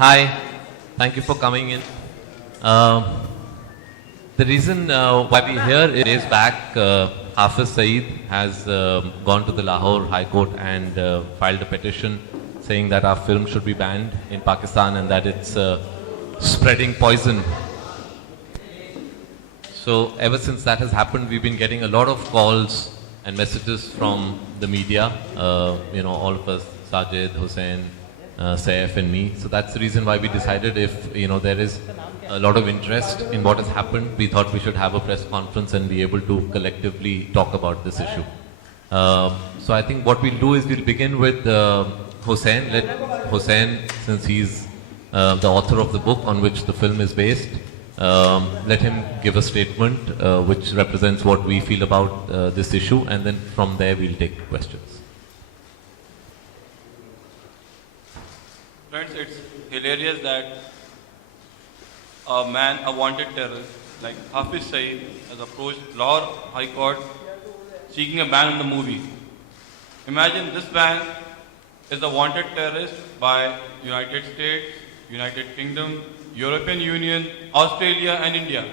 Hi, thank you for coming in. Um the reason why we're here is back. Hafeez Said has gone to the Lahore High Court and filed a petition saying that our film should be banned in Pakistan and that it's spreading poison. So ever since that has happened, we've been getting a lot of calls and messages from the media. All of us, Sajid, Hussein, Saif and me. So that's the reason why we decided if, there is a lot of interest in what has happened, we thought we should have a press conference and be able to collectively talk about this issue. So I think what we'll do is we'll begin with Hussein. Let Hussein, since he's the author of the book on which the film is based, let him give a statement which represents what we feel about this issue, and then from there we'll take questions. Friends, it's hilarious that a wanted terrorist like Hafeez Said has approached Lahore High Court seeking a ban on the movie. Imagine this ban is a wanted terrorist by United States, United Kingdom, European Union, Australia and India.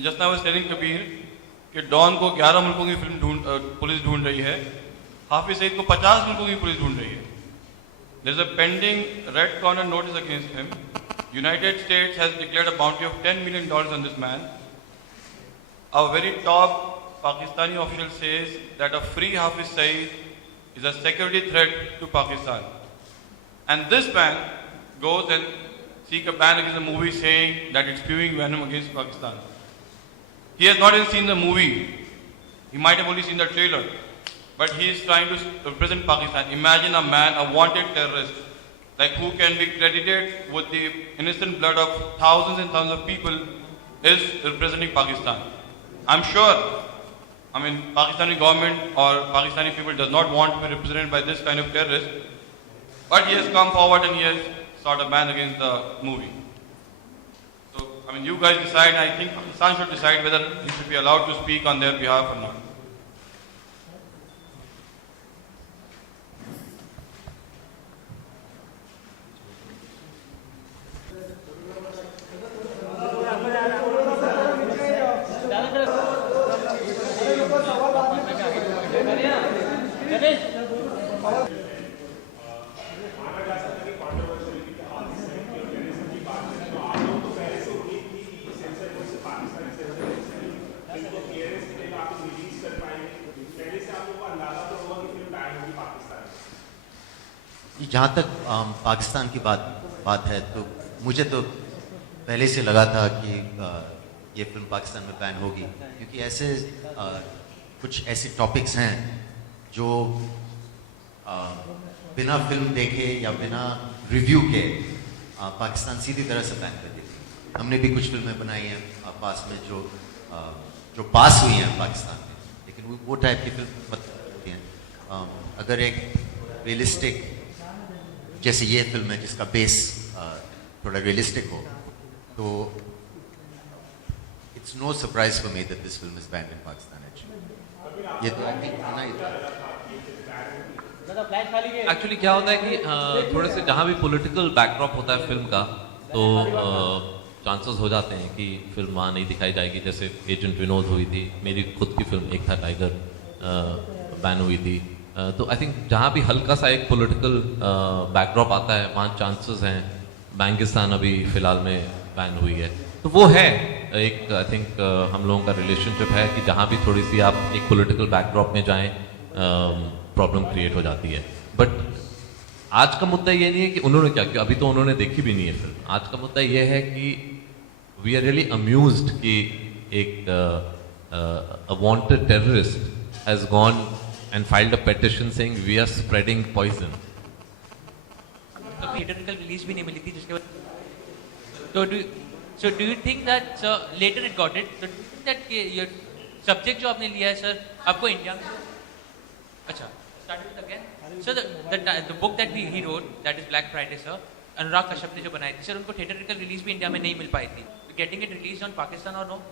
Just now I was telling Kabir कि don को 11 मुल्कों की police ढूंढ रही है, हाफिज सईद को 50 मुल्कों की पुलिस ढूंढ रही है. There is a pending red corner notice against him. United States has declared a bounty of $10 million on this man. Our very top Pakistani official says that a free Hafeez Said is a security threat to Pakistan. And this man goes and seek a ban against the movie saying that it's spewing venom against Pakistan. He has not even seen the movie. He might have only seen the trailer. But he is trying to represent Pakistan. Imagine a man, a wanted terrorist, like who can be credited with the innocent blood of thousands and thousands of people, is representing Pakistan. I'm sure, Pakistani government or Pakistani people does not want to be represented by this kind of terrorist. But he has come forward and he has sought a ban against the movie. So, you guys decide. I think Pakistan should decide whether he should be allowed to speak on their behalf or not. जहाँ तक पाकिस्तान की बात है तो मुझे तो पहले से लगा था कि ये फिल्म पाकिस्तान में बैन होगी, क्योंकि ऐसे कुछ ऐसे टॉपिक्स हैं जो बिना फिल्म देखे या बिना रिव्यू के पाकिस्तान सीधी तरह से बैन कर देती है. हमने भी कुछ फिल्में बनाई हैं पास में जो पास हुई हैं पाकिस्तान में, लेकिन वो टाइप की फिल्म होती हैं. अगर एक रियलिस्टिक जैसे ये फिल्म है जिसका बेस थोड़ा रियलिस्टिक हो, तो it's no surprise for me that this film is banned in Pakistan. Actually ये तो एक्चुअली क्या होता है कि थोड़े से जहाँ भी पॉलिटिकल बैकड्रॉप होता है फिल्म का, तो चांसेस हो जाते हैं कि फिल्म वहाँ नहीं दिखाई जाएगी. जैसे एजेंट विनोद हुई थी, मेरी खुद की फिल्म एक था टाइगर, बैन हुई थी. तो आई थिंक जहाँ भी हल्का सा एक पॉलिटिकल बैकड्रॉप आता है वहाँ चांसेस हैं. बैंगिस्तान अभी फ़िलहाल में बैन हुई है, तो वो है एक, आई थिंक हम लोगों का रिलेशनशिप है कि जहाँ भी थोड़ी सी आप एक पॉलिटिकल बैकड्रॉप में जाएं प्रॉब्लम क्रिएट हो जाती है. बट आज का मुद्दा ये नहीं है कि उन्होंने क्या किया, अभी तो उन्होंने देखी भी नहीं है फिल्म. आज का मुद्दा ये है कि वी आर रियली अम्यूज्ड कि एक wanted terrorist has gone and filed a petition saying we are spreading poison. Theatrical release भी नहीं मिली थी जिसके बाद. So do you think that later it got it? So do you think that your subject जो आपने लिया है sir आपको इंडिया में, अच्छा start with again. So the book that he wrote, that is Black Friday sir, Anurag Kashyap ने जो बनाई थी सर, उनको theatrical release भी इंडिया में नहीं मिल पाई थी. Getting it released on Pakistan or no?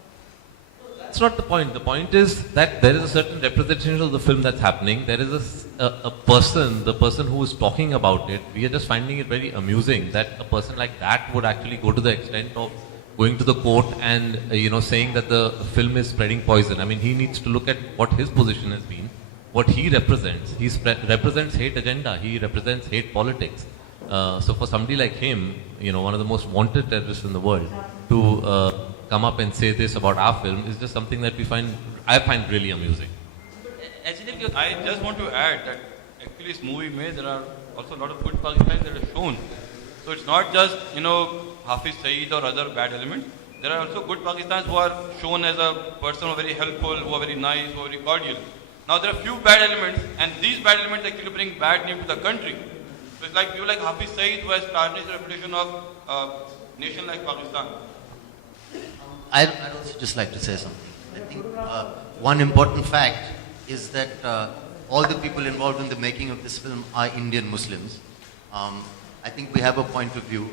That's not the point. The point is that there is a certain representation of the film that's happening. There is a person, the person who is talking about it. We are just finding it very amusing that a person like that would actually go to the extent of going to the court and saying that the film is spreading poison. I mean, he needs to look at what his position has been, what he represents. He represents hate agenda. He represents hate politics. So for somebody like him, one of the most wanted terrorists in the world, to come up and say this about our film is just something that I find really amusing. I just want to add that actually this movie there are also a lot of good Pakistanis that are shown. So it's not just, Hafeez Saeed or other bad elements. There are also good Pakistanis who are shown as a person who are very helpful, who are very nice, who are very cordial. Now there are few bad elements, and these bad elements actually bring bad name to the country. So it's like people like Hafeez Saeed who has tarnished the reputation of a nation like Pakistan. I'd also just like to say something. I think one important fact is that all the people involved in the making of this film are Indian Muslims. I think we have a point of view.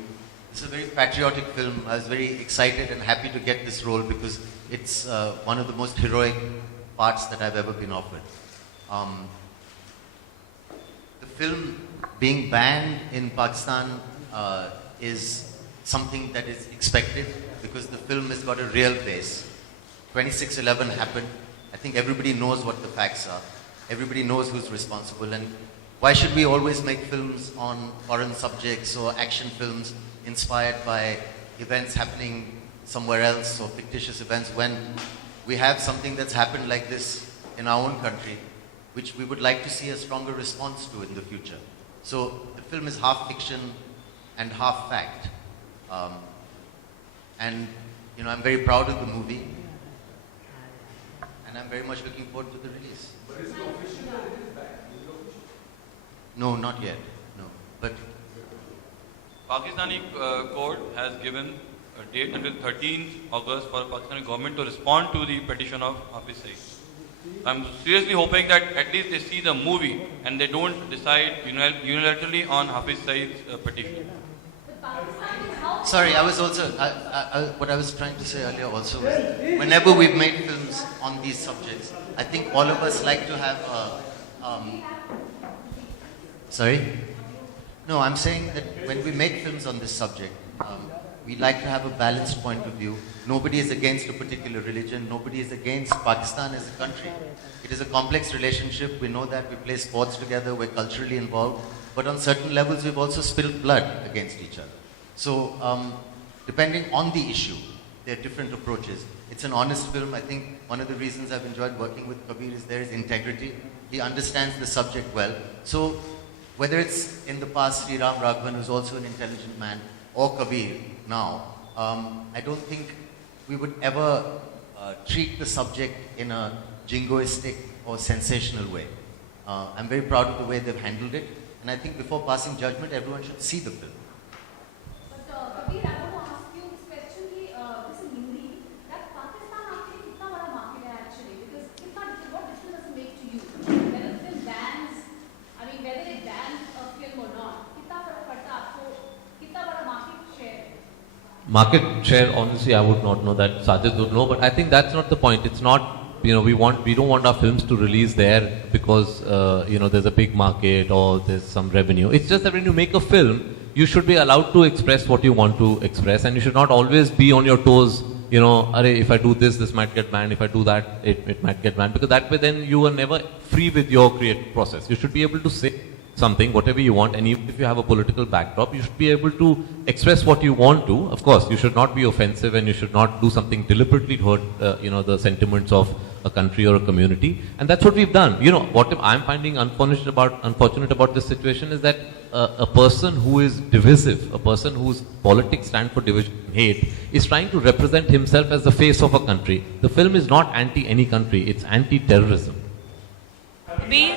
It's a very patriotic film. I was very excited and happy to get this role because it's one of the most heroic parts that I've ever been offered. The film being banned in Pakistan is something that is expected because the film has got a real base. 26/11 happened. I think everybody knows what the facts are. Everybody knows who's responsible. And why should we always make films on foreign subjects or action films inspired by events happening somewhere else or fictitious events when we have something that's happened like this in our own country, which we would like to see a stronger response to in the future. So the film is half fiction and half fact. And I'm very proud of the movie, and I'm very much looking forward to the release. But is the official release back? No, not yet. No, but Pakistani court has given a date until 13th August for the Pakistani government to respond to the petition of Hafeez Saeed. I'm seriously hoping that at least they see the movie and they don't decide unilaterally on Hafeez Saeed's petition. sorry, I was also, what I was trying to say earlier also was, whenever we've made films on these subjects, I think all of us like to have sorry? No, I'm saying that when we make films on this subject, we like to have a balanced point of view. Nobody is against a particular religion. Nobody is against Pakistan as a country. It is a complex relationship. We know that. We play sports together. We're culturally involved. But on certain levels, we've also spilled blood against each other. So, depending on the issue, there are different approaches. It's an honest film. I think one of the reasons I've enjoyed working with Kabir is there is integrity. He understands the subject well. So, whether it's in the past Sri Ram Raghavan, who's also an intelligent man, or Kabir now, I don't think we would ever treat the subject in a jingoistic or sensational way. I'm very proud of the way they've handled it, and I think before passing judgment, everyone should see the film. But Kabir, I want to ask you, especially this in Hindi, that Pakistan actually kitna bada market hai actually, because what difference does it make to you? Whether the film bans, whether it bans a film or not, kitna farak padta aapko, kitna bada market share? Market share, honestly, I would not know that. Sajid would know, but I think that's not the point. It's not, we don't want our films to release there because, there's a big market or there's some revenue. It's just that when you make a film, you should be allowed to express what you want to express, and you should not always be on your toes, if I do this might get banned, if I do that, it might get banned, because that way then you are never free with your creative process. You should be able to say something, whatever you want, and even if you have a political backdrop, you should be able to express what you want to. Of course, you should not be offensive and you should not do something deliberately to hurt, the sentiments of a country or a community. And that's what we've done. What I'm finding unfortunate about this situation is that a person who is divisive, a person whose politics stand for division and hate, is trying to represent himself as the face of a country. The film is not anti any country, it's anti-terrorism. We